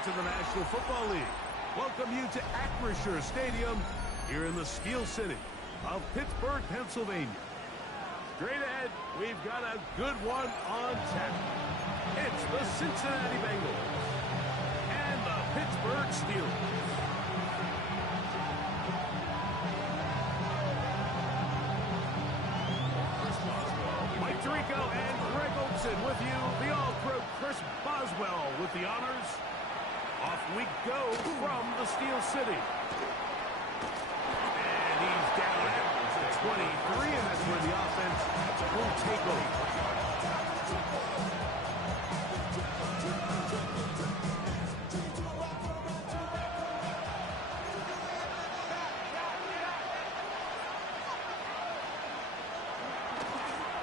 sports in the National Football League welcome you to Acrisure Stadium here in the Steel City of Pittsburgh, Pennsylvania. Straight ahead, we've got a good one on tap. It's the Cincinnati Bengals and the Pittsburgh Steelers. Mike Tirico and Greg Olson with you. The All-Pro Chris Boswell with the honors. Off we go from the Steel City. And he's down at 23, and that's where the offense will take over.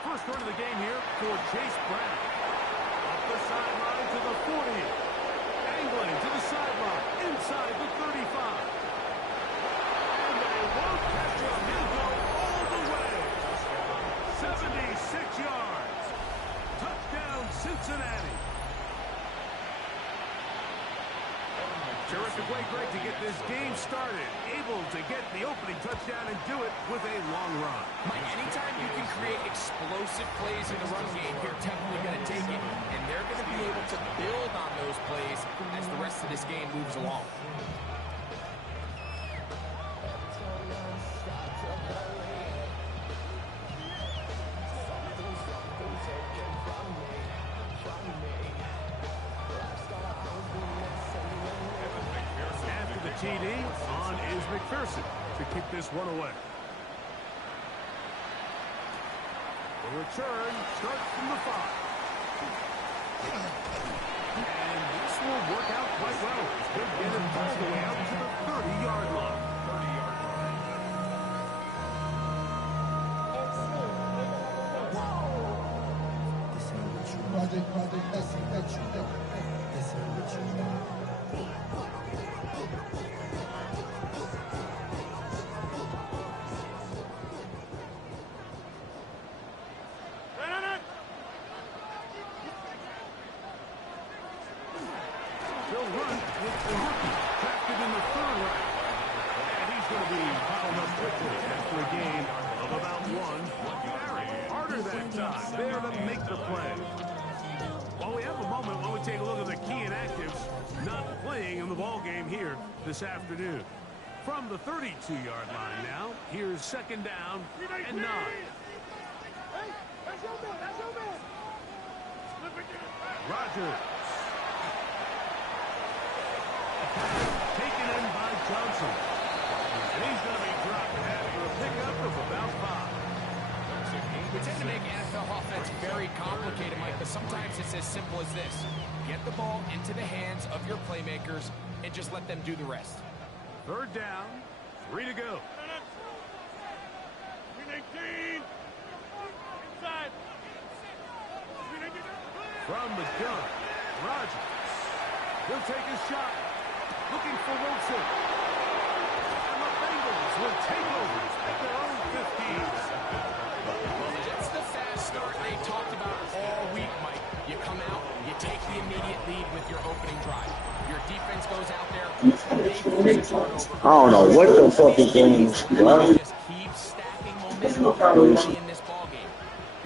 First run of the game here for Chase Brown. Up the sideline to the 40. Angling to the sideline, inside the 35. And they won't catch him. He'll go all the way. 76 yards. Touchdown, Cincinnati. Terrific way, Greg, to get this game started. Able to get the opening touchdown and do it with a long run. Mike, anytime you can create explosive plays in the run game, you're definitely going to take it. And they're going to be able to build on those plays as the rest of this game moves along. TD on is McPherson to keep this one away. The return starts from the 5. And this will work out quite well. He'll get him all the way out to the 30-yard line. They'll run with the rookie, drafted in the 3rd round. And he's going to be fouled up quickly after a gain of about 1. Harder that time, there to make the play. Well, we have a moment when we take a look at the key inactives not playing in the ball game here this afternoon. From the 32-yard line now, here's 2nd down and 9. Rodgers. Taken in by Johnson. And he's going to be dropped after a pickup of about 5. We tend to make NFL offense very complicated, Mike, but sometimes it's as simple as this. Get the ball into the hands of your playmakers and just let them do the rest. 3rd down, 3 to go. From the gun, Rodgers. He'll take a shot. Looking for Wilson. And the Bengals will take over at their own 15. That's the fast start they talked about all week, Mike. You come out, you take the immediate lead with your opening drive. Your defense goes out there, they force a turnover. I don't know what the fuck is going on. Just keep stacking momentum early in this ball game.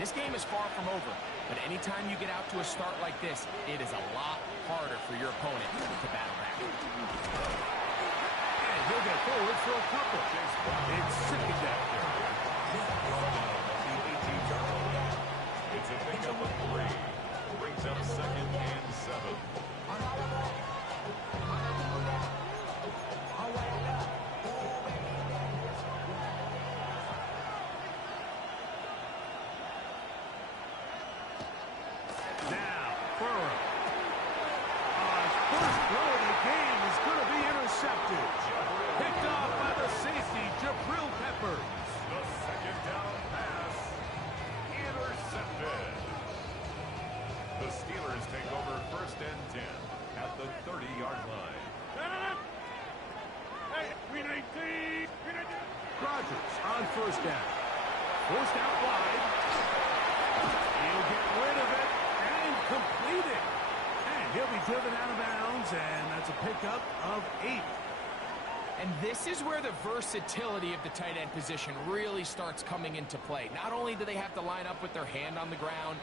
This game is far from over, but anytime you get out to a start like this, it is a lot harder for your opponent to battle back. And he'll get forward for a couple. It's 2nd down. It's a pickup of 3. Brings up 2nd and 7. Now, Burrow. First throw of the game is going to be intercepted. Picked off by the safety, Jabril Peppers. The 2nd down pass. Intercepted. The Steelers take over 1st and 10 at the 30-yard line. Rodgers on 1st down. Forced out wide. He'll get rid of it and complete it. And He'll be driven out of bounds, and that's a pickup of 8. And this is where the versatility of the tight end position really starts coming into play. Not only do they have to line up with their hand on the ground,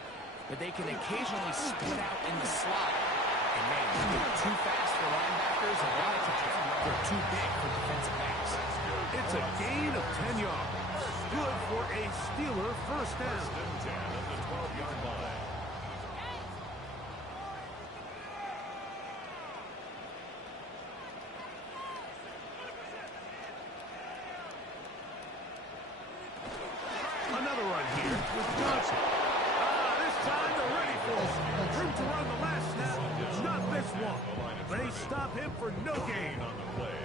but they can occasionally split out in the slot. And man, they're too fast for linebackers, and a lot of times they're too big for defensive backs. It's a gain of 10 yards. Good for a Steeler first down. First and 10 at the 12-yard line. Another run here with Johnson. This time they're ready for it. Room to run the last snap. Not this one. They stop him for no gain on the play.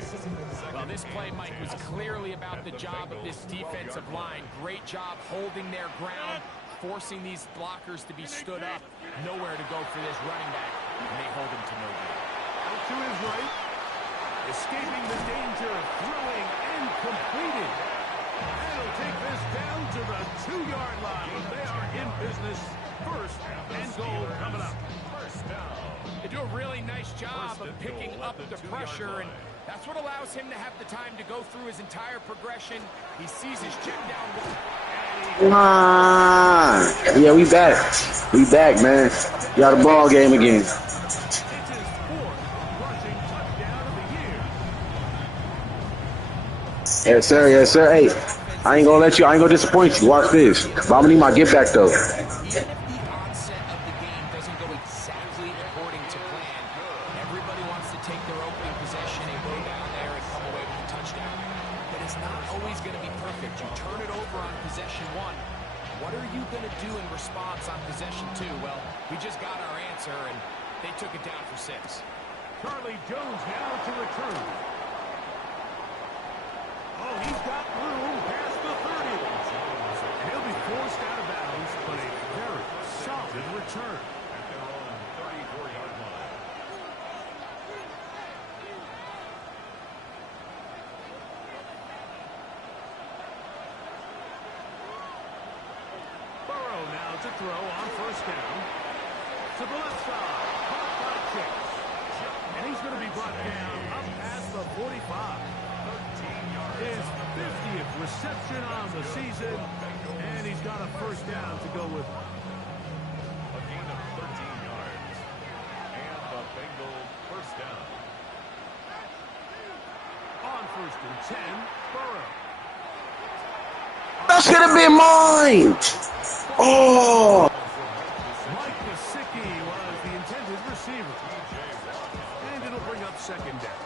Well, this play, Mike, was clearly about the job of this defensive line. Great job holding their ground, forcing these blockers to be stood up. Nowhere to go for this running back, and they hold him to no gain. Out to his right. Escaping the danger of throwing and completed. And he'll take this down to the 2-yard line. They are in business. First and goal coming up. First down. They do a really nice job of picking up the pressure, and that's what allows him to have the time to go through his entire progression. He sees his check down. Come on. Yeah, we back. We back, man. Got a ball game again. It's his 4th rushing touchdown of the year. Yes, sir. Yes, sir. Hey, I ain't gonna disappoint you. Watch this. But I'm gonna need my get back though. Even if the onset of the game doesn't go exactly according to plan, everybody wants to take their opening possession and go down there and come away with a touchdown. But it's not always going to be perfect. You turn it over on possession 1. What are you going to do in response on possession 2? Well, we just got our answer, and they took it down for 6. Charlie Jones now to return. Oh, he's got room past the 30. And he'll be forced out of bounds, but a very solid return. At their own 34-yard line. Burrow now to throw on first down. To the left side. Caught by Chase. And he's going to be brought down up past the 45. His 50th reception on the season, and he's got a first down to go with. A gain of 13 yards, and the Bengals first down. On first and 10, Burrow. That should have been mine. Oh. Mike Gesicki was the intended receiver, and it'll bring up second down.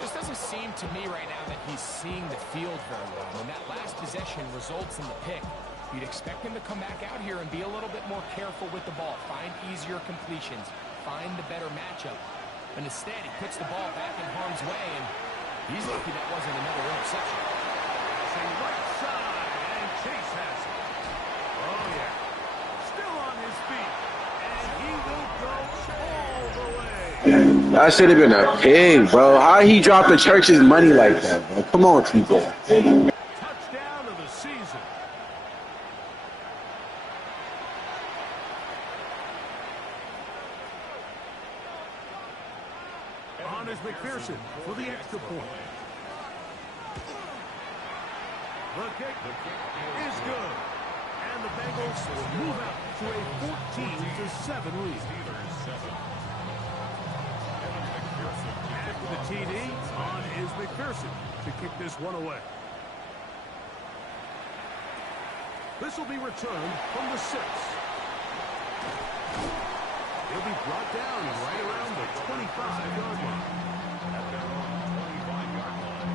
Just doesn't seem to me right now that he's seeing the field very well. When that last possession results in the pick, you'd expect him to come back out here and be a little bit more careful with the ball, find easier completions, find the better matchup. But instead, he puts the ball back in harm's way, and he's lucky that wasn't another interception. Passing right side, and Chase has it. Oh, yeah. Still on his feet, and he will go all the way. That should have been a pig, bro. How he dropped the church's money like that, bro? Come on, people. Touchdown of the season. On is McPherson for the extra point. The kick is good. And the Bengals move out to a 14-7 lead. After the TD, on is McPherson to kick this one away. This will be returned from the 6. He'll be brought down right around the 25-yard line. At their own 25-yard line.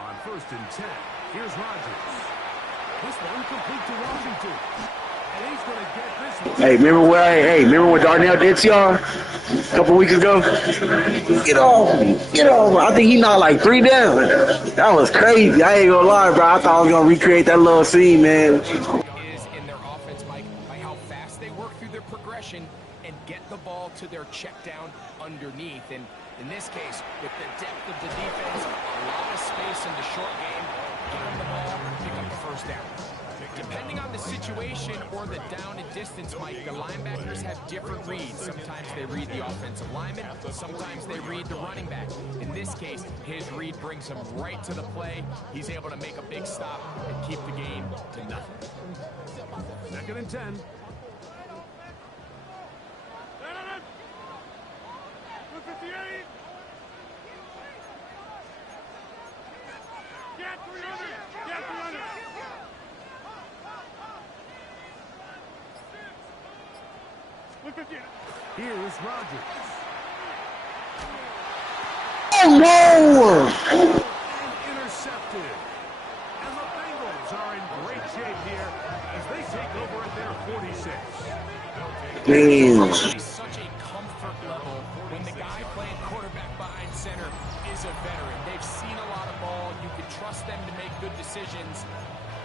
On first and 10, here's Rodgers. This one complete to Washington. And he's going to get this one. Hey, remember what Darnell did to y'all a couple weeks ago? Get off. I think he knocked like 3 down. That was crazy. I ain't gonna lie, bro. I thought I was gonna recreate that little scene, man. Is in their offense, Mike, by how fast they work through their progression and get the to their check down underneath. And in this case, with the depth of the defense, a lot of space in the short game, get them the ball, pick up the first down. Depending on the situation or the down and distance, Mike, the linebackers have different reads. Sometimes they read the offensive lineman, sometimes they read the running back. In this case, his read brings him right to the play. He's able to make a big stop and keep the game to nothing. 2nd and 10. Here's Rodgers. Oh, no! And intercepted. And the Bengals are in great shape here as they take over at their 46. Damn. It's such a comfort level when the guy playing quarterback behind center is a veteran. They've seen a lot of ball. You can trust them to make good decisions.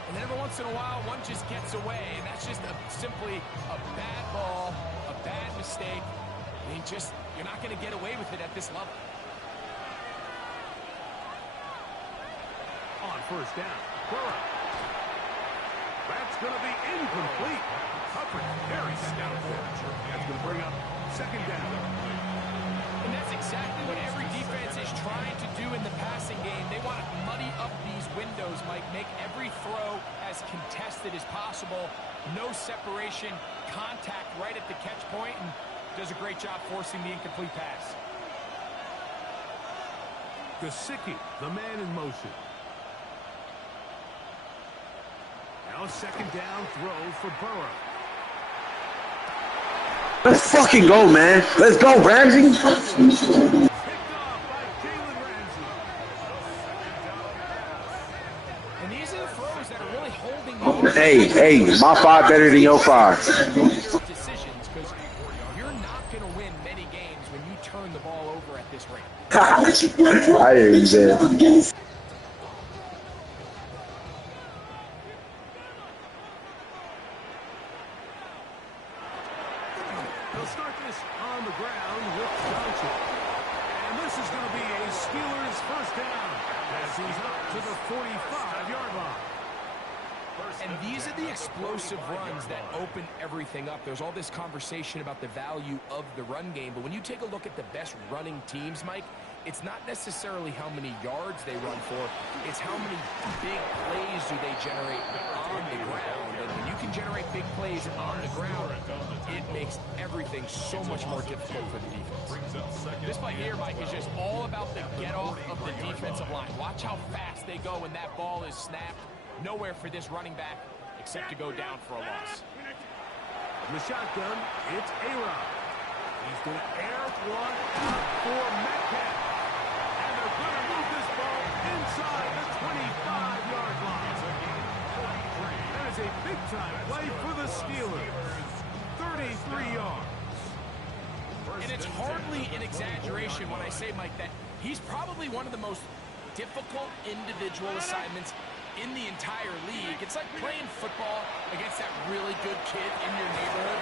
And then every once in a while, one just gets away. And that's just simply a bad ball, a bad mistake. I mean, you're not going to get away with it at this level. On 1st down, Burrow. That's going to be incomplete. Coverage very stout there. That's going to bring up 2nd down. And that's exactly what every defense is trying to do in the passing game. They want to muddy up these windows, Mike, make every throw as contested as possible. No separation, contact right at the catch point, and does a great job forcing the incomplete pass. Gesicki, the man in motion. Now 2nd down throw for Burrow. Let's fucking go, man. Let's go, Ramsey. Picked off by Jalen Ramsey. And these are the throws that are really holding the Hey, my 5 better than your 5. decisions, because you're not going to win many games when you turn the ball over at this rate. I hear you, man. They'll start this on the ground with Johnson. And this is going to be a Steelers 1st down as he's up to the 45-yard line. And these are the explosive runs that open everything up. There's all this conversation about the value of the run game, but when you take a look at the best running teams, Mike, it's not necessarily how many yards they run for, it's how many big plays do they generate on the ground. And when you can generate big plays on the ground, it makes everything so much more difficult for the defense. This play here, Mike, is just all about the get-off of the defensive line. Watch how fast they go when that ball is snapped. Nowhere for this running back except to go down for a loss. In the shotgun, it's A-Rod. He's going to air one for Metcalf. And they're going to move this ball inside the 25-yard line. That is a big-time play for the Steelers. 33 yards. And it's hardly an exaggeration when I say, Mike, that he's probably one of the most difficult individual assignments in the entire league. It's like playing football against that really good kid in your neighborhood.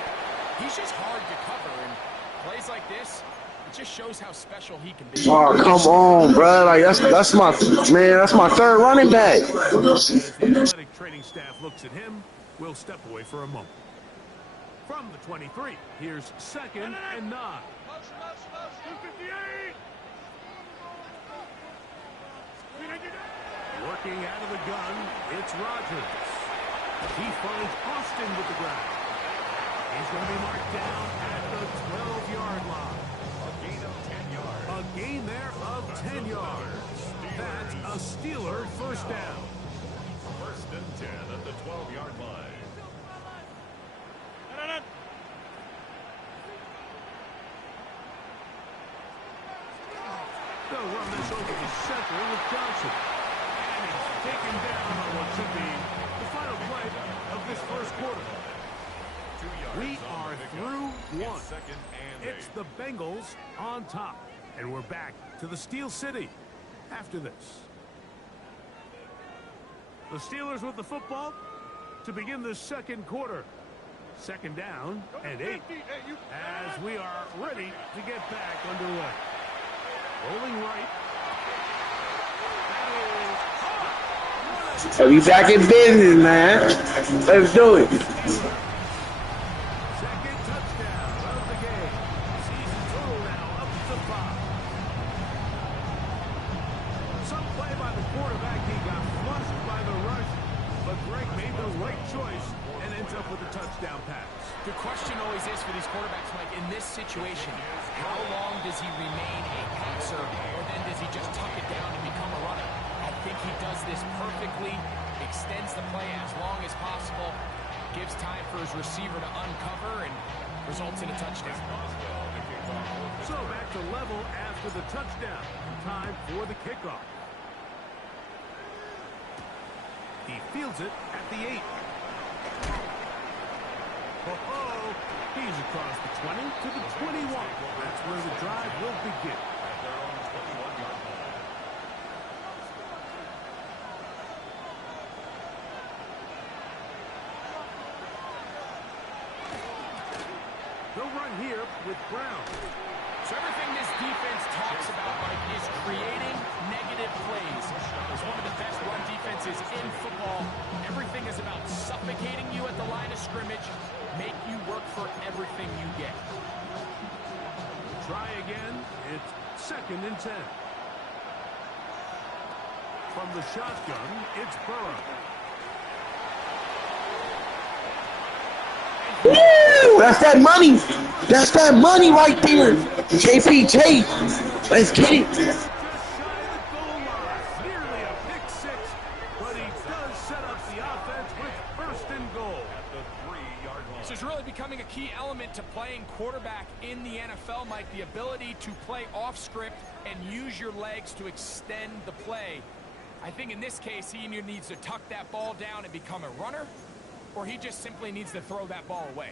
He's just hard to cover, and plays like this, it just shows how special he can be. Oh, come on, bro. Like that's my man. That's my 3rd running back. As the athletic training staff looks at him, we'll step away for a moment. From the 23, here's 2nd and 9. Working out of the gun, it's Rodgers. He finds Austin with the ground. He's going to be marked down at the 12-yard line. A gain of 10 yards. A gain there of 10 yards. That's a Steeler 1st down. 1st and 10 at the 12-yard line. They'll run this over the center with Johnson. And he's taken down on what should be the final play of this 1st quarter. We are through 1. It's the Bengals on top. And we're back to the Steel City after this. The Steelers with the football to begin the 2nd quarter. Second down and 8 as we are ready to get back underway. Rolling right. So we back in business, man. Let's do it. Second touchdown of the game. Season total now up to 5. Some play by the quarterback. He got flushed by the rush, but Greg made the right choice and ends up with a touchdown pass. The question always is for these quarterbacks, Mike, in this situation, how long does he remain a passer, or then does he just tuck it down and become a runner? I think he does this perfectly, extends the play as long as possible, gives time for his receiver to uncover, and results in a touchdown. So back to level after the touchdown. Time for the kickoff. He fields it at the 8. Oh, he's across the 20 to the 21. That's where the drive will begin. They'll run here with Brown. So everything this defense talks about, Mike, is creating negative plays. It's one of the best run defenses in football. Everything is about suffocating you at the line of scrimmage, make you work for everything you get. Try again. It's second and 10. From the shotgun, it's Burrow. Woo! That's that money. That's that money right there. JPJ. Let's get it. Just shy of the goal line. Nearly a pick 6, but he does set up the offense with first and goal at the 3-yard line. This is really becoming a key element to playing quarterback in the NFL, Mike, the ability to play off script and use your legs to extend the play. I think in this case, he either needs to tuck that ball down and become a runner, or he just simply needs to throw that ball away.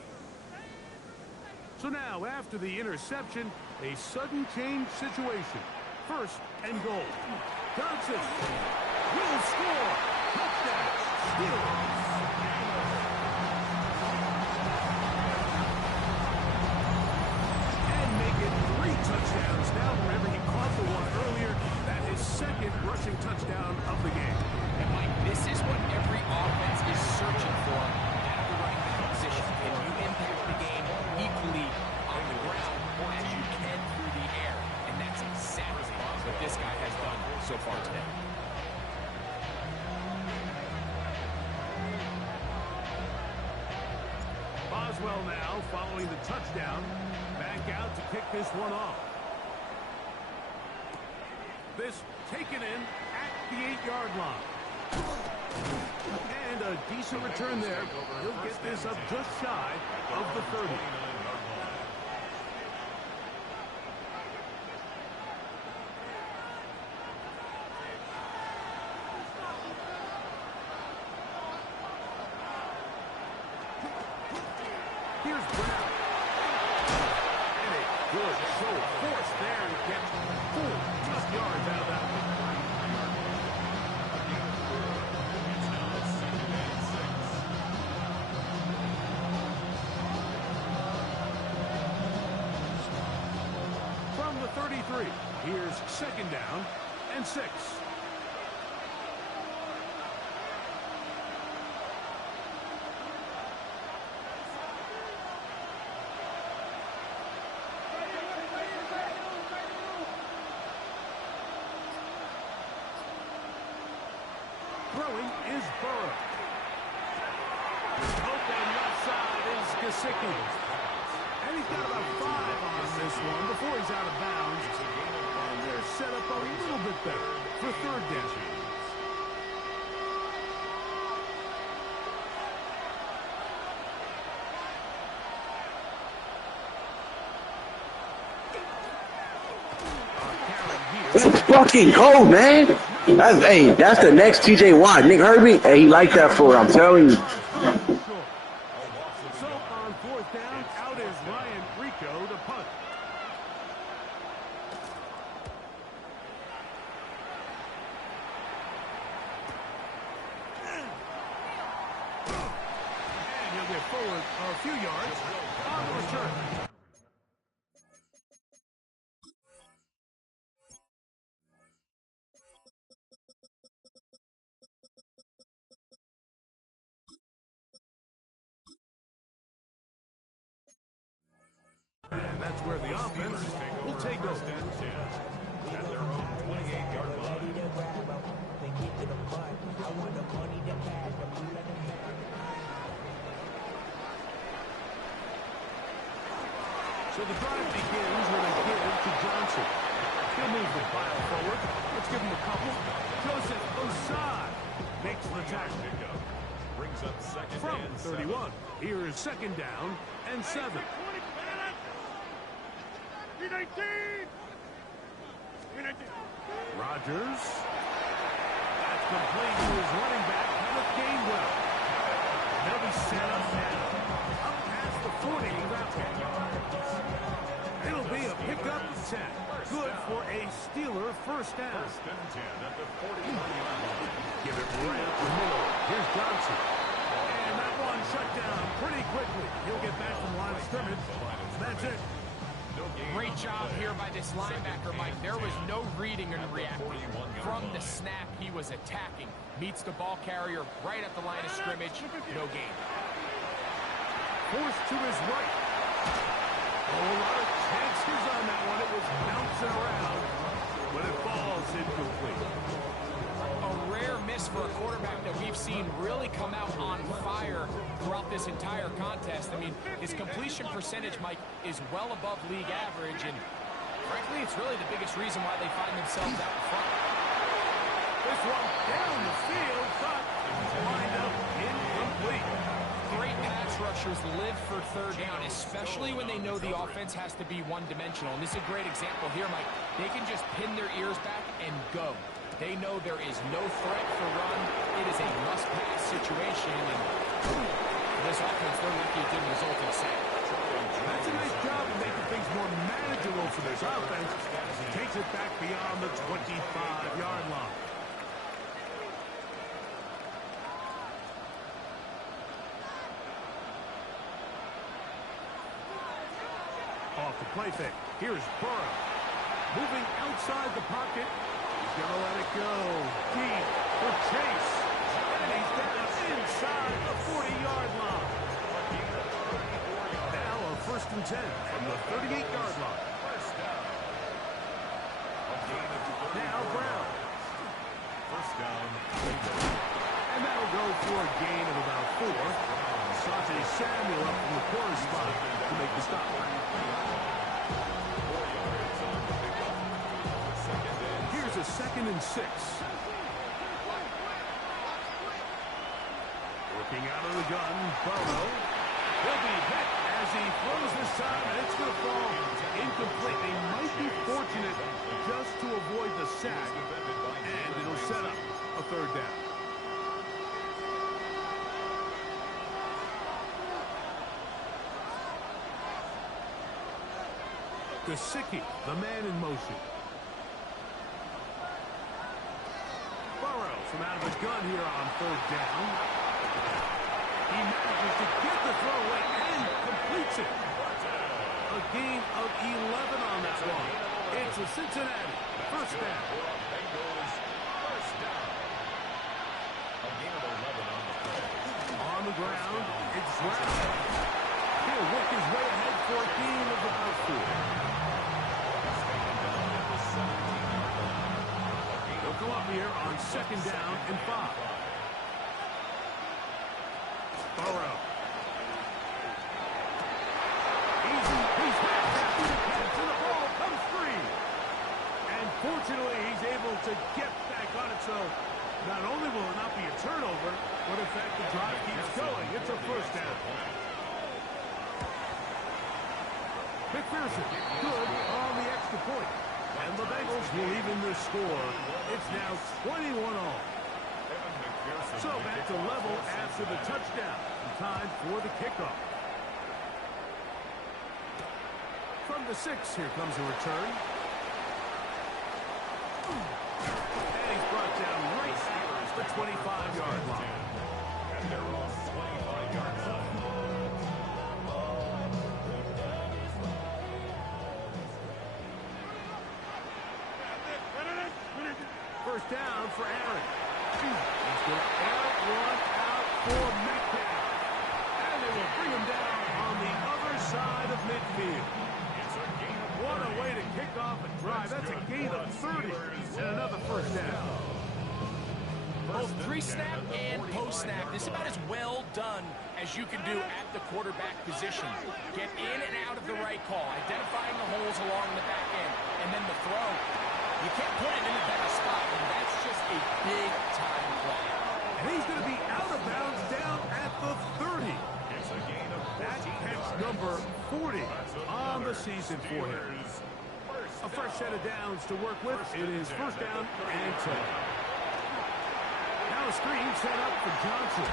So now, after the interception, a sudden change situation. First and goal. Johnson will score. Touchdown. Steelers. And make it 3 touchdowns now. Remember, he caught the one earlier. That is second rushing touchdown of the game. And Mike, this is what every offense is searching for out of the running back position. Can you impact the game equally on the ground as you can through the air? And that's exactly what this guy has done so far today. Boswell now following the touchdown. Back out to kick this one off. This taken in at the 8-yard line. And a decent return there. He'll get this up just shy of the 30. Here's Brown. And a good show of force there to get 4+ yards out of that one. From the 33, here's second down and 6. Throwing is Burrow. Open left side is Gesicki. And he's got about 5 on this one before he's out of bounds. And they're set up a little bit better for third down. Let's fucking go, man. That's the next TJ Watt. Nick Herbie, hey, he like that for it, I'm telling you. So on fourth down, out is Ryan Rico to punt. And he'll get forward a few yards on the return. And that's where the offense will take over. At their own 28-yard line. So the drive begins with a give to Johnson. He'll move the pile forward. Let's give him a couple. Joseph Osai makes the tackle. Brings up second From and 31. Here is second down and 7. Rodgers. That's complete to his running back, Kenneth Gainwell. They'll be set up now. Up past the 40 without it. It'll be a pickup 10. Good for a Steeler first down. First and 10 at the 41-yard line. Give it right up the middle. Here's Johnson. And that one shut down pretty quickly. He'll get back from the line of scrimmage. That's it. Great job here by this linebacker, Mike. There was no reading and reacting. From the snap, he was attacking. Meets the ball carrier right at the line of scrimmage. No gain. Forced to his right. Oh, a lot of chances on that one. It was bouncing around, but it falls incomplete. A rare miss for a quarterback that we've seen really come out on fire throughout this entire contest. I mean, his completion percentage, Mike, is well above league average, and frankly, it's really the biggest reason why they find themselves out in front. This one down the field, but lined up incomplete. Great pass rushers live for third down, especially when they know the offense has to be one-dimensional. And this is a great example here, Mike. They can just pin their ears back and go. They know there is no threat for run. It is a must-pass situation, and this offense, they're lucky it didn't result in a sack. That's a nice job of making things more manageable for this offense as he takes it back beyond the 25-yard line. Off the play fake. Here's Burrow. Moving outside the pocket. He's going to let it go. Deep for Chase. And he's down inside the 40-yard line. Now a first and 10 from the 38-yard line. Now Brown. First down. And that'll go for a gain of about 4. Sante Samuel up from the corner spot to make the stop. Here's a second and 6. Working out of the gun, Burrow. He'll be hit as he throws this time, and it's going to fall incomplete. They might be fortunate just to avoid the sack, and it'll set up a third down. Gesicki, the man in motion. Burrow from out of the gun here on third down. He manages to get the throw away and completes it. A gain of 11 on that one. It's a Cincinnati first down. Bengals first down. A gain of 11 on the play. On the ground, it's Brown. He'll work his way ahead for a gain of about 4. He'll go up here on second down and 5. Burrow. He's back after the catch, and the ball comes free. And fortunately, he's able to get back on it, so not only will it not be a turnover, but in fact, the drive keeps going. It's a first down. McPherson, good on the extra point. And the Bengals will even the score. It's now 21 all. So back to level after the touchdown. Time for the kickoff. From the 6, here comes a return. And he's brought down right at the 25-yard line. And they're on 25-yard line. first down for Aaron. He's going to air one out for Metcalf. And they will bring him down on the other side of midfield. What a way to kick off a drive. That's a gain of 30 and another first down. Both pre-snap and post-snap, this is about as well done as you can do at the quarterback position. Get in and out of the right call, identifying the holes along the back end, and then the throw. You can't put it in a better spot, and that's just a big-time play. And he's going to be out of bounds down at the 30. That's catch number 40 on the season for him. A fresh set of downs to work with. It is first down and 10. Now a screen set up for Johnson.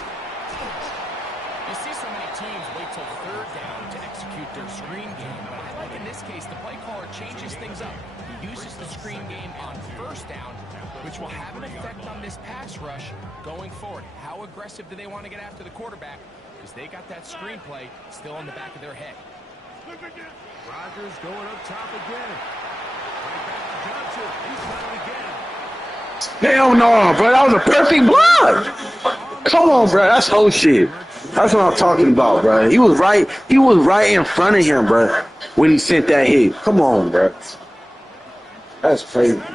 You see so many teams wait till third down to execute their screen game, but I like in this case the play caller changes things up. He uses the screen game on first down, which will have an effect on this pass rush going forward. How aggressive do they want to get after the quarterback? Because they got that screen play still in the back of their head. Rodgers going up top again. Right back to Johnson. He's got it again. Hell no, bro. That was a perfect block. Come on, bro. That's whole shit. That's what I'm talking about, bro. He was right. He was right in front of him, bro, when he sent that hit. Come on, bro. That's crazy. Again,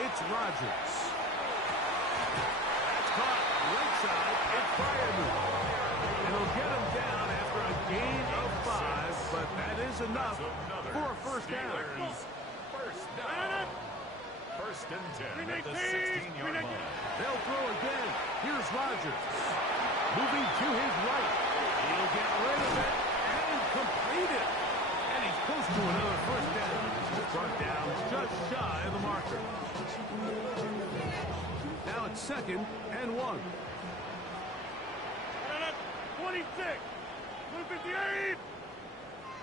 it's Rodgers. That's caught right side. It's Fireman. And he'll get him down after a gain of 5, but that is enough for a first down. First and 10 at the 16-yard line. They'll throw again. Here's Rodgers. Moving to his right. He'll get rid of it and complete it. And he's close to another first down. Brought down just shy of the marker. Now it's second and 1. 26. 158.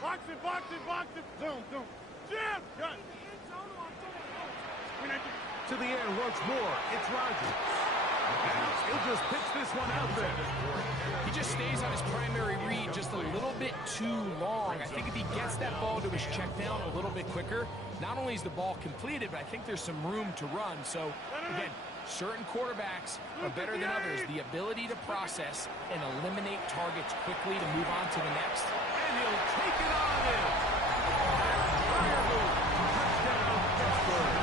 Box it, box it, box it. Zone. Jam. Cut. To the air once more. It's Rodgers. Now he'll just pitch this one out there. He just stays on his primary read just a little bit too long. I think if he gets that ball to his check down a little bit quicker, not only is the ball completed, but I think there's some room to run. So, again, certain quarterbacks are better than others. The ability to process and eliminate targets quickly to move on to the next. And he'll take it on in. Touchdown, Pittsburgh.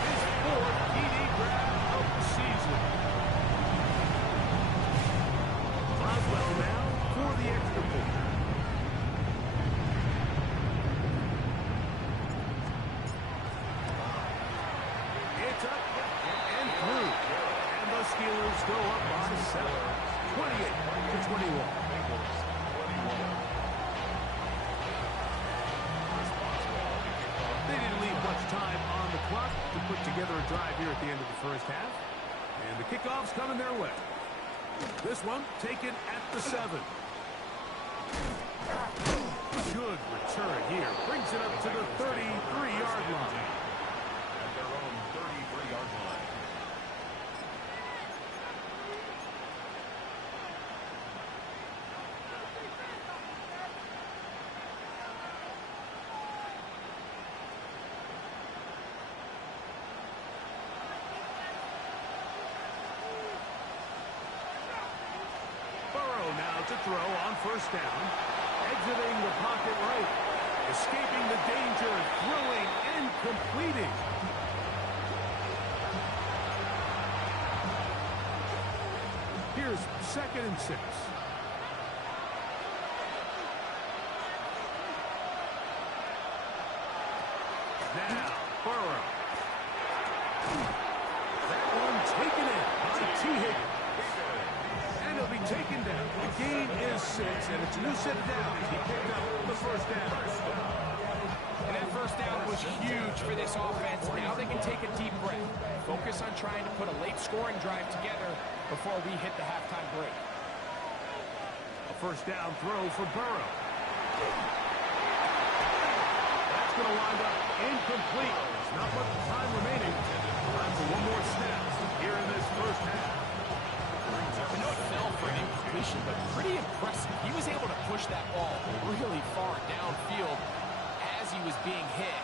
His 4th TD grab of the season. Boswell now for the extra point. It's up and through. And the Steelers go up by 7. 28-21. They didn't leave much time on the clock to put together a drive here at the end of the first half. And the kickoff's coming their way. This one taken at the 7. Good return here. Brings it up to the 33-yard line. At their own 33-yard line. Now to throw on first down. Exiting the pocket right. Escaping the danger. Throwing and completing. Here's second and 6. Now, Burrow. That one taken in by T. Higgins. And he'll be taken down. The gain is 6, and it's a new set of downs. He picked up the first down. And that first down was huge for this offense. Now they can take a deep breath. Focus on trying to put a late scoring drive together before we hit the halftime break. A first down throw for Burrow. That's going to wind up incomplete. There's not much time remaining. Time for one more snap here in this first half. I know it fell for an incompletion, but pretty impressive. He was able to push that ball really far downfield as he was being hit.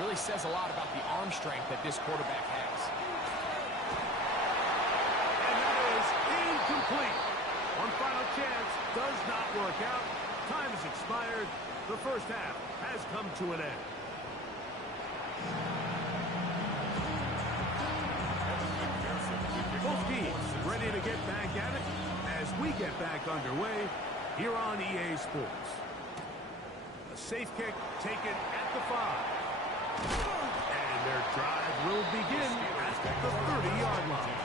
Really says a lot about the arm strength that this quarterback has. And that is incomplete. One final chance does not work out. Time has expired. The first half has come to an end. Both teams ready to get back at it as we get back underway here on EA Sports. A safe kick taken at the 5. And their drive will begin at the 30-yard line.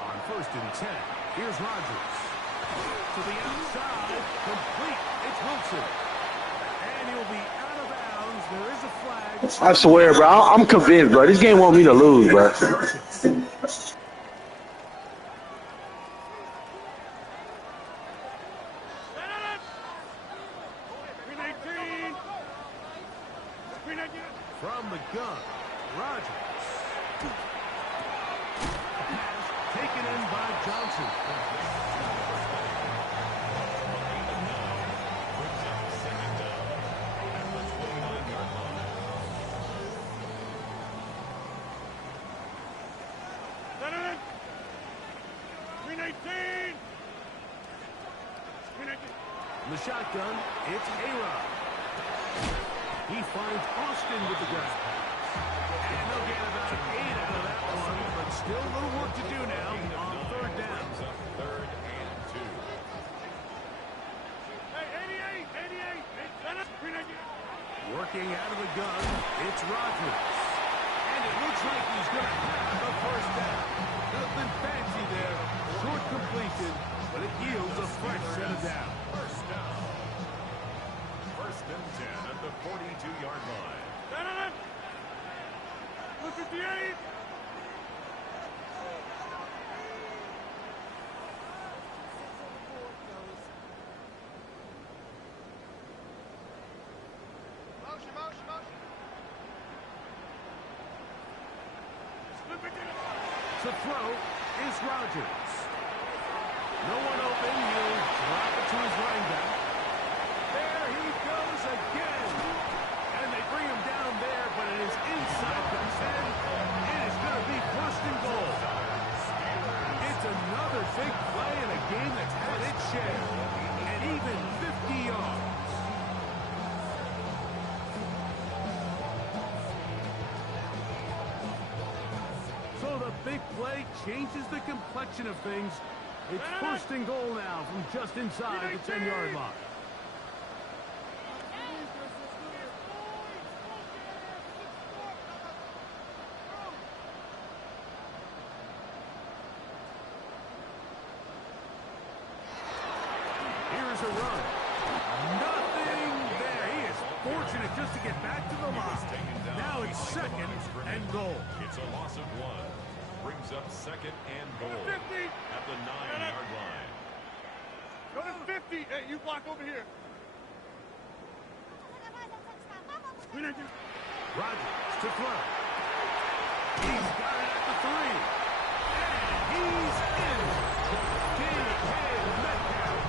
On 1st and 10, here's Rodgers. To the outside, complete. It's Wilson. And he'll be out of bounds. There is a flag. I swear, bro. I'm convinced, bro. This game want me to lose, bro. From the gun, Rodgers. Pass taken in by Johnson. The shotgun, it's A-Rod. He finds Austin with the grab. And they'll get about 8 out of that one, but still a little work to do now on 3rd down. 3rd and 2. Hey, 88. Working out of the gun, it's Rodgers. And it looks like he's going to have a first down. Nothing fancy there. Short completion, but it yields a fresh set of downs. First down. 1st and 10 at the 42-yard line. 58. To throw is Rodgers. No one open. He'll drop it to his running back. There he goes again. And they bring him down there, but it is inside the 10. It is going to be 1st and goal. It's another big play in a game that's had its share. And even 50 yards. So the big play changes the complexion of things. It's 1st and goal now from just inside the 10-yard line. Here's a run. Nothing there. He is fortunate just to get back to the line. Now it's 2nd and goal. It's a loss of 1. Brings up 2nd and goal 50. at the 9-yard line. Go to 50. Hey, you block over here. Rodgers to throw. He's got it at the 3. And he's in. DK Metcalf.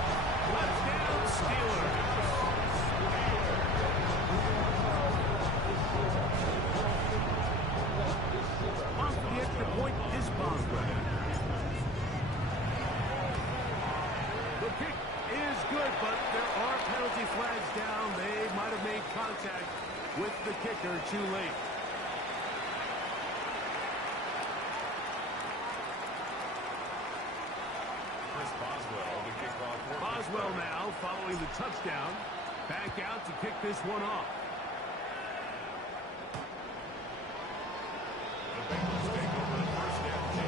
Touchdown Steelers. Off the extra point is Boswell. The kick is good, but there are penalty flags down. They might have made contact with the kicker too late. Chris Boswell to kick off for Boswell Pittsburgh. now following the touchdown. Back out to kick this one off. The Bengals take over the 1st and 10.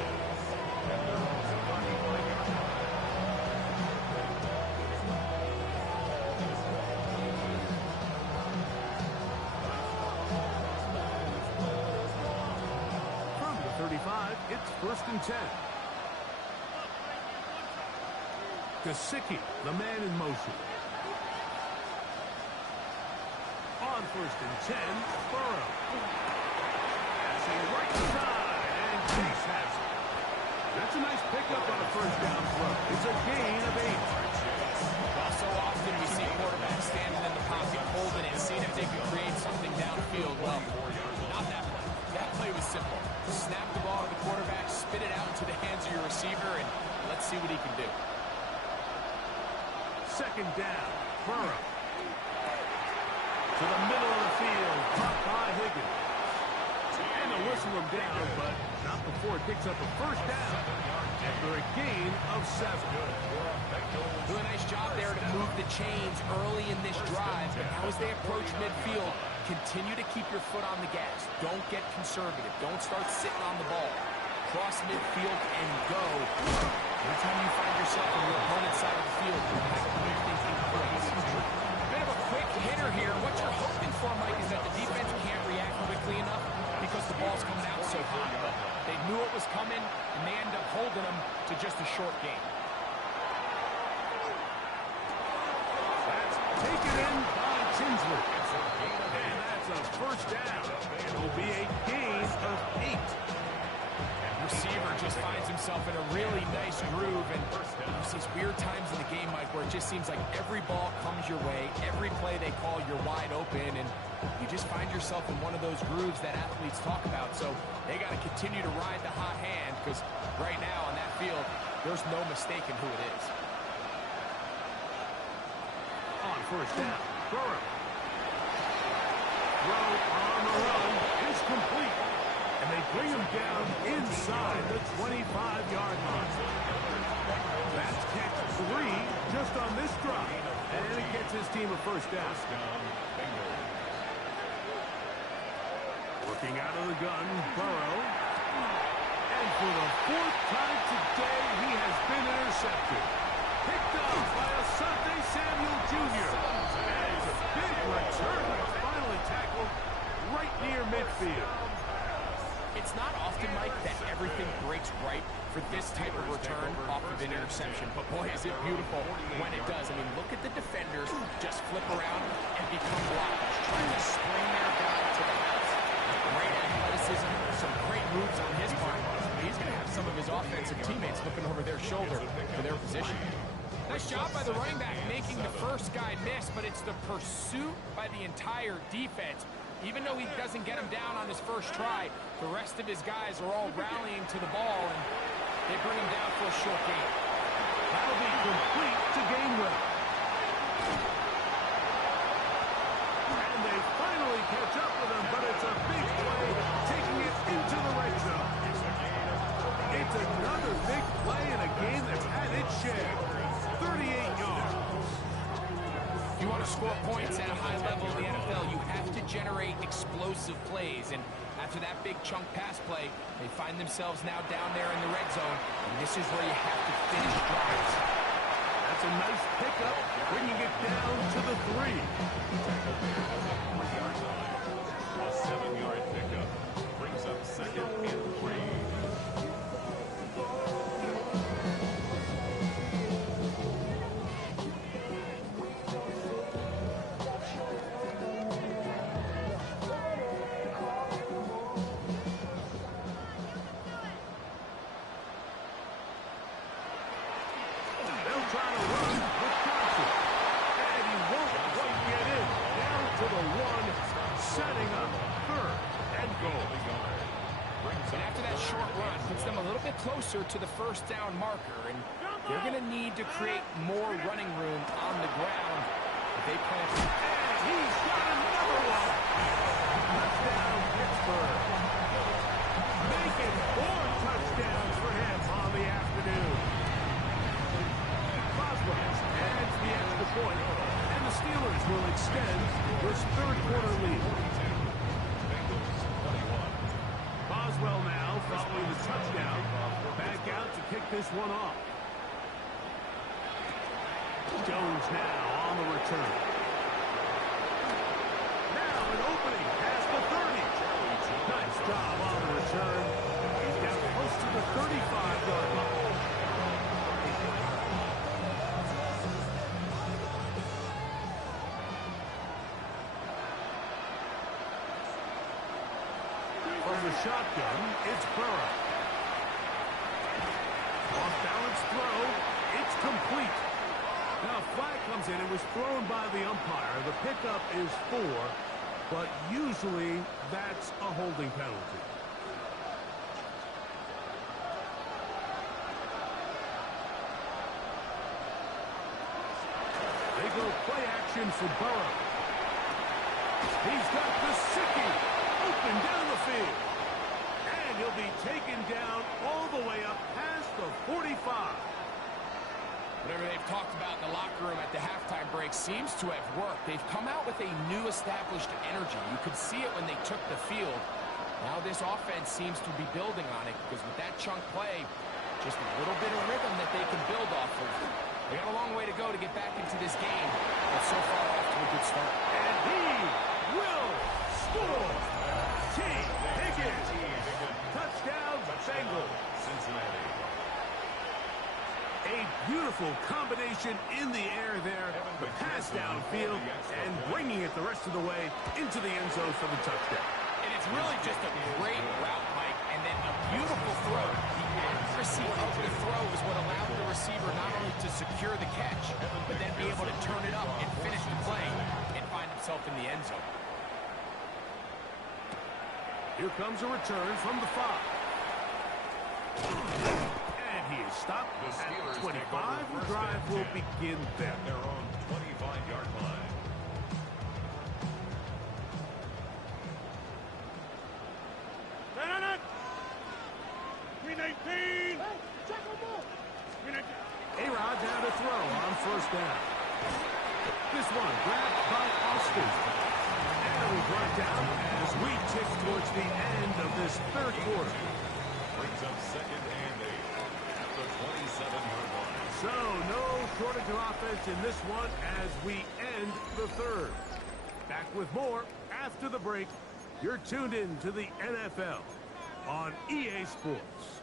And they're on the 35-yard line. From the 35, it's 1st and 10. Gesicki, the man in motion. On 1st and 10, Burrow. Passing right side, and Chase has it. That's a nice pickup on a first down throw. It's a gain of 8. Well, so often we see quarterbacks standing in the pocket, holding it, seeing if they can create something downfield. Well, not that play. That play was simple. Snap the ball to the quarterback, spit it out into the hands of your receiver, and let's see what he can do. Second down, Burrow. To the middle of the field, caught by Higgins. And they'll whistle him down, but not before it picks up a first down after a gain of 7. Do a nice job there to move the chains early in this drive, but now as they approach midfield, continue to keep your foot on the gas. Don't get conservative. Don't start sitting on the ball. Cross midfield and go. Every time you find yourself on your opponent's side of the field, you have to be thinking plays. Bit of a quick hitter here. What you're hoping for, Mike, is that the defense can't react quickly enough because the ball's coming out so high. But they knew it was coming, and they end up holding them to just a short game. That's taken in by Tinsley. And that's a first down. It'll be a gain of 8. Receiver just finds himself in a really nice groove, and there's these weird times in the game, Mike, where it just seems like every ball comes your way, every play they call, you're wide open, and you just find yourself in one of those grooves that athletes talk about. So they got to continue to ride the hot hand, because right now on that field, there's no mistaking who it is. On first down, Burrow. Throw on the run is complete. And they bring him down inside the 25-yard line. That's catch 3 just on this drive. And it gets his team a first down. Working out of the gun, Burrow. And for the 4th time today, he has been intercepted. Picked up by Asante Samuel Jr. And it's a big return. Finally tackled right near midfield. It's not often, Mike, that everything breaks right for this type of return off of an interception. But, boy, is it beautiful when it does. I mean, look at the defenders just flip around and become blockers, trying to spring their guy to the house. Great athleticism, some great moves on his part. He's going to have some of his offensive teammates looking over their shoulder for their position. Nice job by the running back making the first guy miss, but it's the pursuit by the entire defense. Even though he doesn't get him down on his first try, the rest of his guys are all rallying to the ball, and they bring him down for a short gain. That'll be complete to Gainwell. And they finally catch up with him, but it's a big play, taking it into the red zone. It's another big play in a game that's had its share. 38 yards. If you want to score points at a high level in the NFL, you have to generate explosive plays. And after that big chunk pass play, they find themselves now down there in the red zone. And this is where you have to finish drives. That's a nice pickup, bringing it down to the 3. A 7-yard pickup brings up 2nd and 3. Setting up 3rd and goal. And after that short run, puts them a little bit closer to the first down marker, and they're going to need to create more running room on the ground if they plan to. And he's got another one. Touchdown, Pittsburgh. Making 4 touchdowns for him on the afternoon. Boswell adds the extra point, and the Steelers will extend this 3rd quarter lead. Boswell now, following the touchdown, back out to kick this one off. Jones now on the return. Now an opening past the 30. Nice job on the return. He's down close to the 35-yard line. From the shotgun, it's Burrow. Incomplete. Now, a flag comes in. It was thrown by the umpire. The pickup is 4, but usually that's a holding penalty. They go play action for Burrow. He's got Gesicki open down the field. And he'll be taken down all the way up past the 45. Whatever they've talked about in the locker room at the halftime break seems to have worked. They've come out with a new established energy. You could see it when they took the field. Now this offense seems to be building on it because with that chunk play, just a little bit of rhythm that they can build off of. They got a long way to go to get back into this game, but so far off to a good start. And he will score. T. Higgins. Touchdown, Bengals. Cincinnati. A beautiful combination in the air there. The pass downfield and bringing it the rest of the way into the end zone for the touchdown. And it's really just a great route, Mike, and then a beautiful throw. The accuracy of the throw is what allowed the receiver not only to secure the catch, but then be able to turn it up and finish the play and find himself in the end zone. Here comes a return from the 5. And he is stopped at 25. The drive will begin there. At their own 25-yard line. Stand it! Green 18! A-Rod down to throw on first down. This one grabbed by Austin. And we brought down as we tick towards the end of this third quarter. Brings up 2nd and 8 at the 27-yard line. So no shortage of offense in this one as we end the third. Back with more after the break. You're tuned in to the NFL on EA Sports.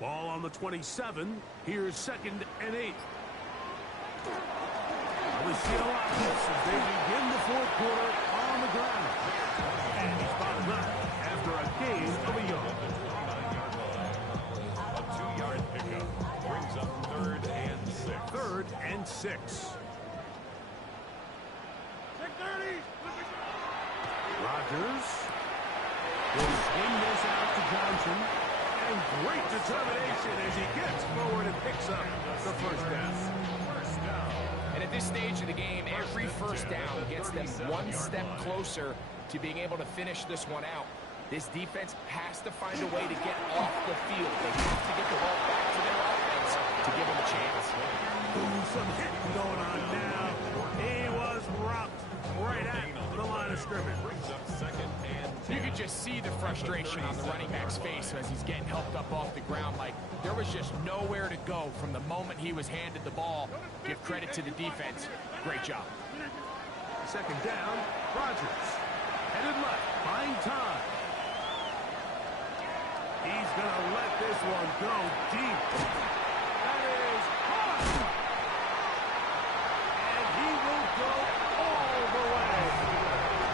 Ball on the 27. Here's 2nd and 8. The Seattle offense as they begin the fourth quarter on the ground. And he's bottled up after a gain of a yard. 29-yard line. A 2-yard pickup brings up 3rd and 6. 3rd and 6. 6:30! Rodgers will swing this out to Johnson. And great determination as he gets forward and picks up the first down. And at this stage of the game, every first down gets them one step closer to being able to finish this one out. This defense has to find a way to get off the field. They have to get the ball back to their offense to give them a chance. Ooh, some hitting going on now. He was rocked right at the line of scrimmage. Brings up 2nd and 10. You could just see the frustration on the running back's face as he's getting helped up off the ground. Like, there was just nowhere to go from the moment he was handed the ball. Give credit to the defense. Great job. 2nd down, Rodgers. Headed left, buying time. He's going to let this one go deep. That is hot. And he will go all the way.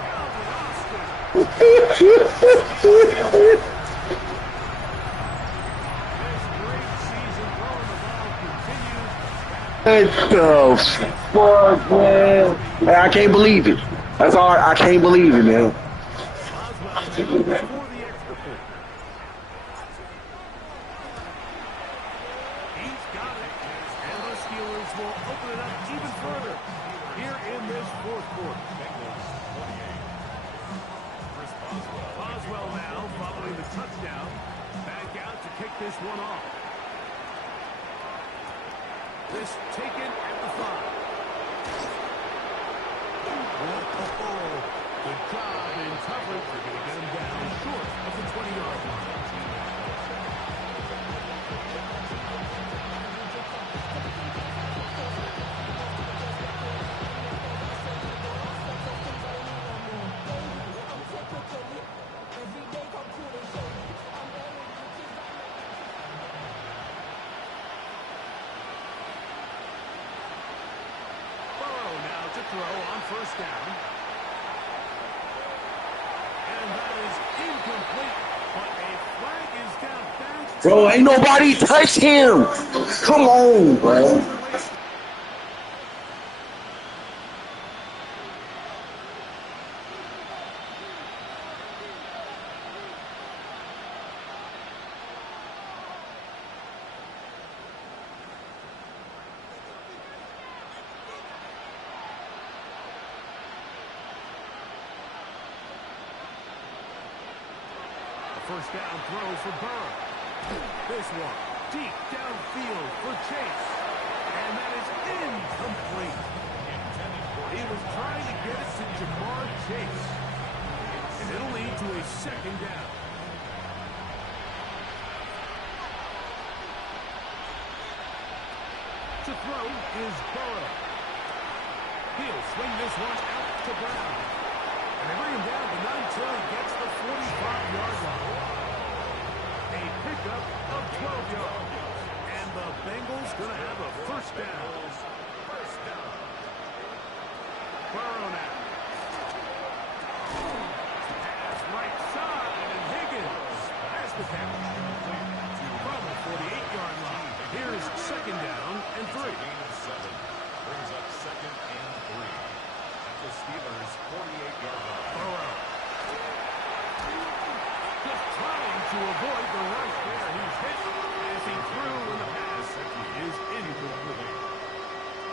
Calvin Austin. This great season throwing the ball continues. What the fuck, man? Man, I can't believe it. That's all. I can't believe it, man. Boswell for the extra point. He's got it. And the Steelers will open it up even further here in this fourth quarter. Boswell now following the touchdown. Back out to kick this one off. This taken at the 5. Good job in coverage. They're going to get him down short of the 20-yard line. throw on first down. And that is incomplete. But a flag is down. Bro, ain't nobody touch him. Come on, bro. First down throw for Burrow. This one deep downfield for Chase. And that is incomplete. He was trying to get it to Jamar Chase. And it'll lead to a second down. To throw is Burrow. He'll swing this one out to Brown. And they bring him down, but not until he gets the 45-yard line. A pickup of 12 yards. And the Bengals going to have a first down. Burrow now. Pass right side, and Higgins has the catch. From the 48-yard line. Here's second down and 3. Brings up second and 3. The Steelers' 48-yard line. Burrow. Just trying to avoid the rush there. He's hit as he threw in the pass. Is incomplete.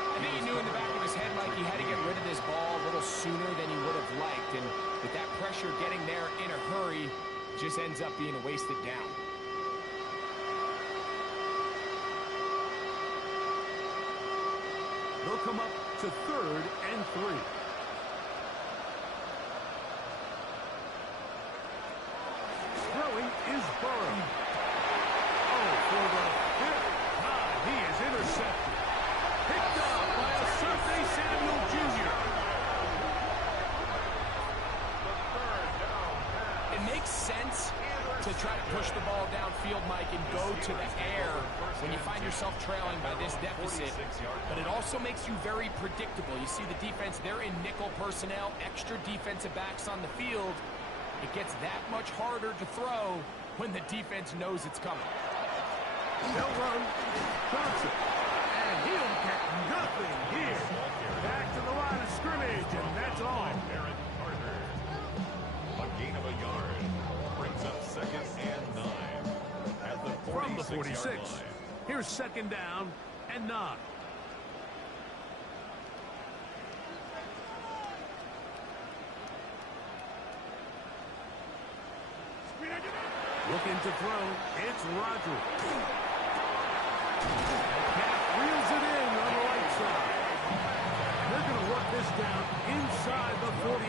I think he knew in the back of his head, Mike, he had to get rid of this ball a little sooner than he would have liked. And with that pressure getting there in a hurry, it just ends up being a wasted down. They'll come up to third and 3. Throwing is Burrow. Oh, for the 5th time, he is intercepted. Picked up by a Sunday Samuel Jr. It makes sense to try to push the ball downfield, Mike, and go to the air when you find yourself trailing by this deficit. But it also makes you very predictable. You see the defense, they're in nickel personnel, extra defensive backs on the field. It gets that much harder to throw when the defense knows it's coming. They'll run Johnson. And he'll get nothing here. Back to the line of scrimmage, and that's all. A gain of a yard. Brings up second and 9. At the 46 From the 46. yard line. Here's second down and 9. Looking to throw, it's Rodgers. Cat reels it in on the right side. They're going to work this down inside the 45.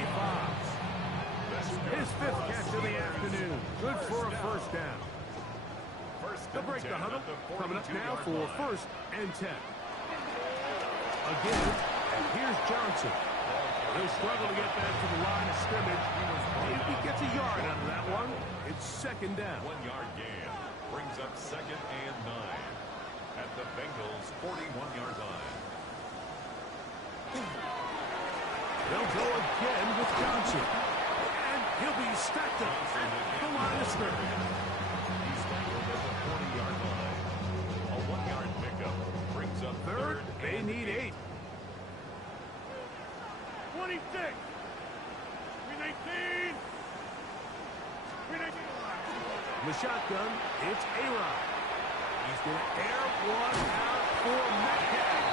His 5th catch of the afternoon. Good for a first down. They'll break the huddle. Coming up now for first and 10. Again, and here's Johnson. He'll struggle to get back to the line of scrimmage. If he gets a yard out of that one, it's second down. 1-yard gain. Brings up second and 9. At the Bengals' 41-yard line. They'll go again with Johnson. And he'll be stacked up at the line of scrimmage. He's tackled at the 40-yard line. A 1-yard pickup brings up Third, they and need 8. 26. 319. 319. The shotgun, it's A-Rod. He's going to air one out for Metcalf.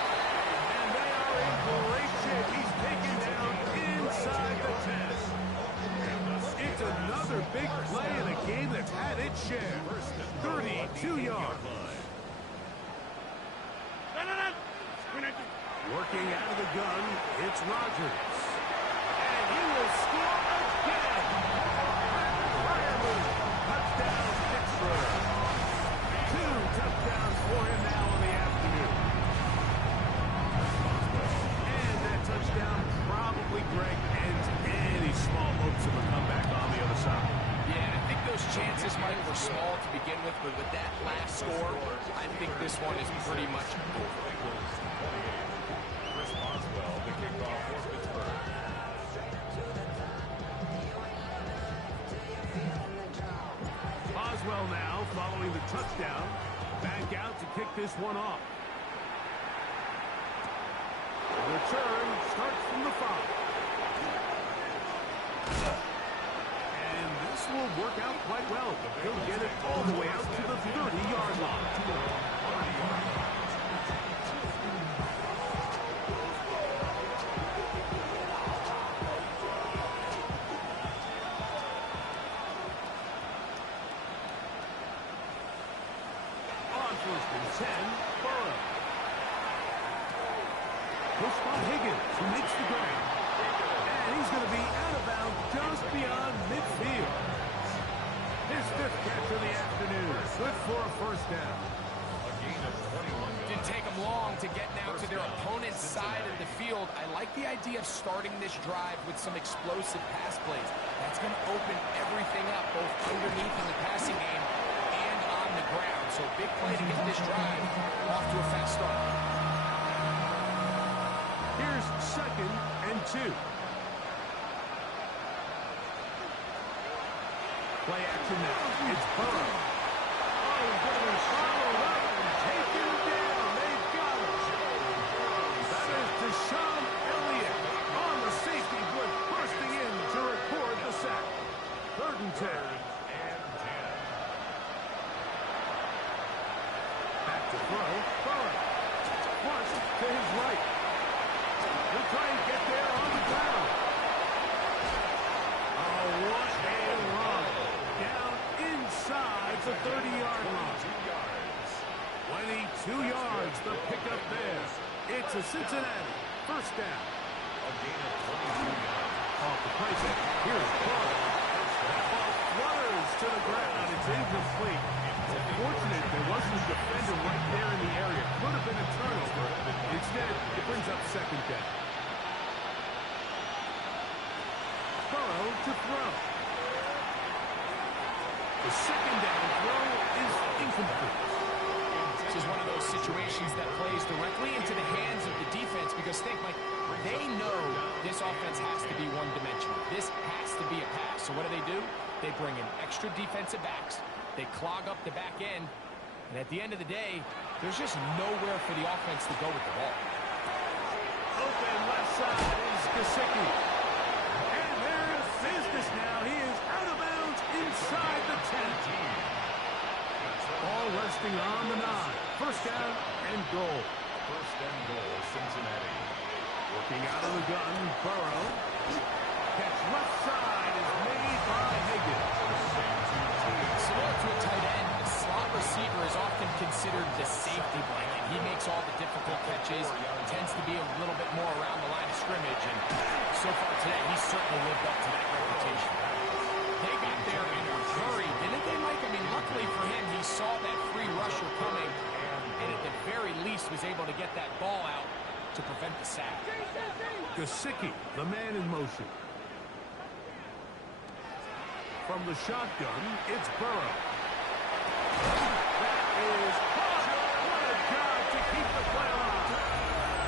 And they are in great shape. He's taken down inside the 10. It's another big play in a game that's had its share. 32 yards. Working out of the gun, it's Rodgers. And he will score again. Touchdown, Pittsburgh. 2 touchdowns for him now in the afternoon. And that touchdown probably, Greg, ends any small hopes of a comeback on the other side. Yeah, I think those chances, Mike, were small to begin with, but with that last score, I think this one is pretty much over. Chris Boswell, the kickoff. touchdown. Back out to kick this one off. The return starts from the 5. And this will work out quite well. He'll get it all the way out to the 30-yard line. On 1st and 10, Burrow. Push by Higgins, who makes the grab. And he's going to be out of bounds just beyond midfield. His 5th catch of the afternoon. Good for a first down. A gain of 21. Didn't take them long to get now to their opponent's side of the field. I like the idea of starting this drive with some explosive pass plays. That's going to open everything up, both underneath in the passing game and on the ground. So big play to get this drive off to a fast start. Here's 2nd and 2. Play action now. It's Burrow. Oh, he's going to be followed up and taken down. They've got him. That is Deshaun Elliott on the safety blitz, bursting in to record the sack. 3rd and 10. Back to throw. Burrow. Once to his right. He'll try and get there on the ground. Oh, what a run. Down inside the 30-yard line. 22 yards, the pickup there. It's a Cincinnati first down. A gain of 22 yards. Off the play set. Here's Burrow. That ball flutters to the ground. It's incomplete. Fortunate there wasn't a defender right there in the area. Could have been a turnover. Instead, it brings up 2nd down. Burrow to throw. The 2nd down throw is incomplete. This is one of those situations that plays directly into the hands of the defense because think, Mike, they know this offense has to be one-dimensional. This has to be a pass. So what do? They bring in extra defensive backs. They clog up the back end. And at the end of the day, there's just nowhere for the offense to go with the ball. Open left side is Gesicki. And there is business now. He is out of bounds inside the 10. Ball resting on the 9. First down and goal. First and goal, Cincinnati. Working out of the gun, Burrow. Catch left side is made by Higgins. Similar to a tight end, the slot receiver is often considered the safety blanket. He makes all the difficult catches, tends to be a little bit more around the line of scrimmage, and so far today, he's certainly lived up to that reputation. They got there in a hurry, didn't they, Mike? I mean, luckily for him, he saw that free rusher coming, and at the very least was able to get that ball out to prevent the sack. Gesicki, the man in motion. From the shotgun, it's Burrow. That is caught. What a job to keep the play alive.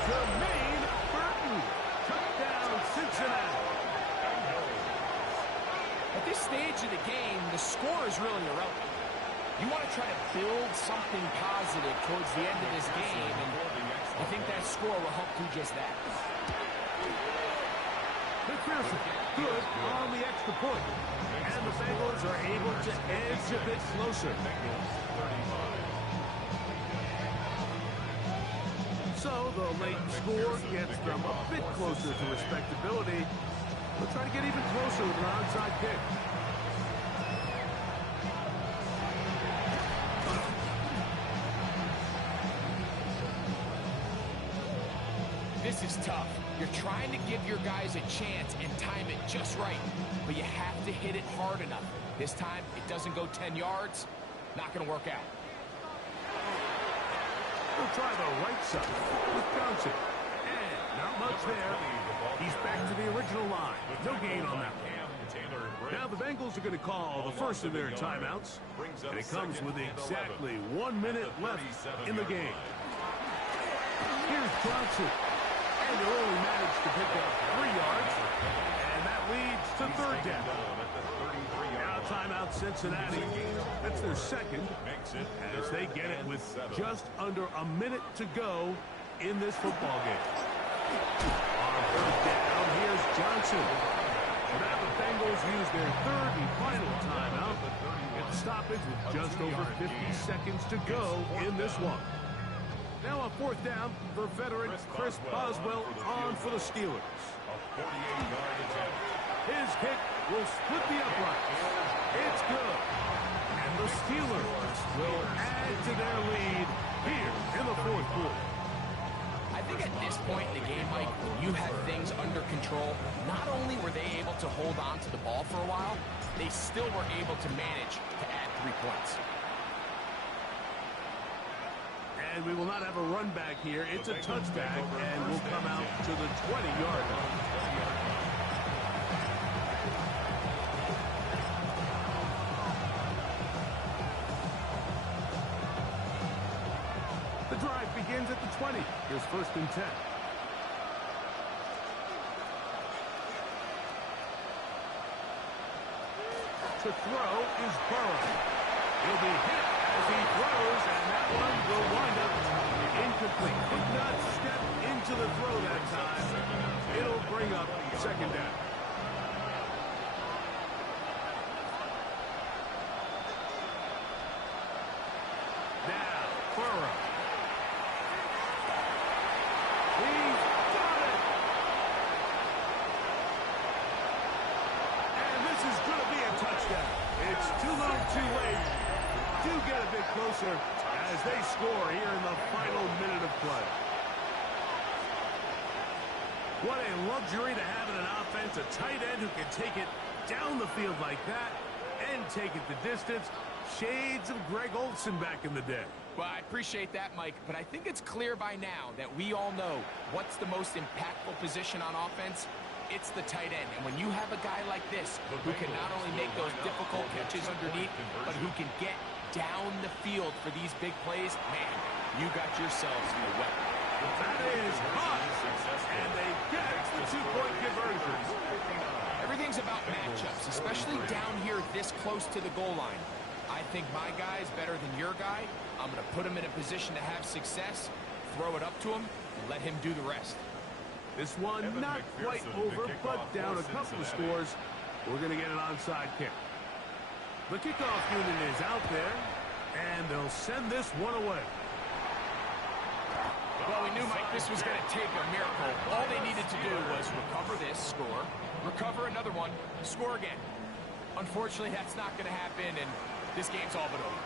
Jermaine Burton. Touchdown, Cincinnati. At this stage of the game, the score is really irrelevant. You want to try to build something positive towards the end of this game, and I think that score will help do just that. McPherson, good on the extra point. And the Bengals are able to edge a bit closer. So the late score gets them a bit closer to respectability. They'll try to get even closer with an onside kick. This is tough. You're trying to give your guys a chance and time it just right, but you have to hit it hard enough. This time, it doesn't go 10 yards. Not going to work out. We'll try the right side with Johnson. And not much there. He's back to the original line. No gain on that one. Now the Bengals are going to call the first of their timeouts. And it comes with exactly 1 minute left in the game. Here's Johnson. And they only managed to pick up 3 yards. And that leads to third down. Now timeout Cincinnati. That's their second. As they get it with just under a minute to go in this football game. On third down, here's Johnson. Now the Bengals use their third and final timeout. Get the stoppage with just over 50 seconds to go in this one. Now on fourth down, the veteran Chris Boswell on for the Steelers. His kick will split the uprights. It's good. And the Steelers will add to their lead here in the fourth quarter. I think at this point in the game, Mike, when you had things under control, not only were they able to hold on to the ball for a while, they still were able to manage to add 3 points. And we will not have a run back here. It's a touchback, and we'll come out to the 20-yard line. The drive begins at the 20. Here's first and 10. To throw is Burrow. He'll be hit as he throws, and that one will wind up incomplete. Could not step into the throw that time. It'll bring up second down. Now, Burrow. He's got it. And this is going to be a touchdown. It's too little too late. Do get a bit closer as they score here in the final minute of play. What a luxury to have in an offense, a tight end who can take it down the field like that and take it the distance. Shades of Greg Olsen back in the day. Well, I appreciate that, Mike, but I think it's clear by now that we all know what's the most impactful position on offense. It's the tight end. And when you have a guy like this who can not only make those difficult catches underneath, but who can get down the field for these big plays, man, you got yourselves a weapon. That is hot, and they get the 2-point conversion. Everything's about matchups, especially down here this close to the goal line. I think my guy is better than your guy. I'm going to put him in a position to have success, throw it up to him, and let him do the rest. This one not quite over, but down a couple of scores. We're going to get an onside kick. The kickoff unit is out there, and they'll send this one away. Well, we knew, Mike, this was going to take a miracle. All they needed to do was recover this, score, recover another one, score again. Unfortunately, that's not going to happen, and this game's all but over.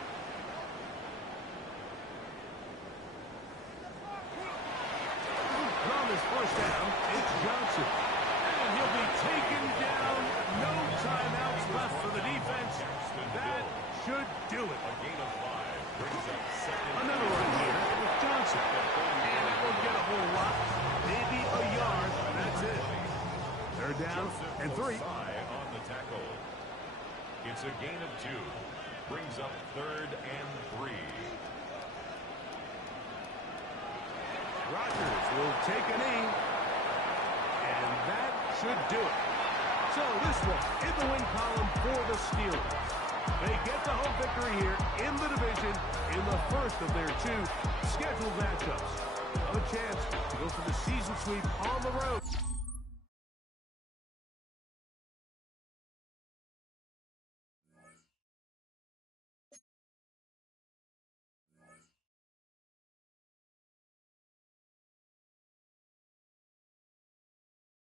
On this first down, it's Johnson. And he'll be taken down. No timeouts left for the defense. That should do it. Another run here with Johnson. And that won't get a whole lot. Maybe a yard. That's it. Third down and 3. On the tackle. It's a gain of 2. Brings up third and 3. Rodgers will take a knee, and that should do it. So this one in the win column for the Steelers. They get the home victory here in the division in the first of their 2 scheduled matchups. A chance to go for the season sweep on the road.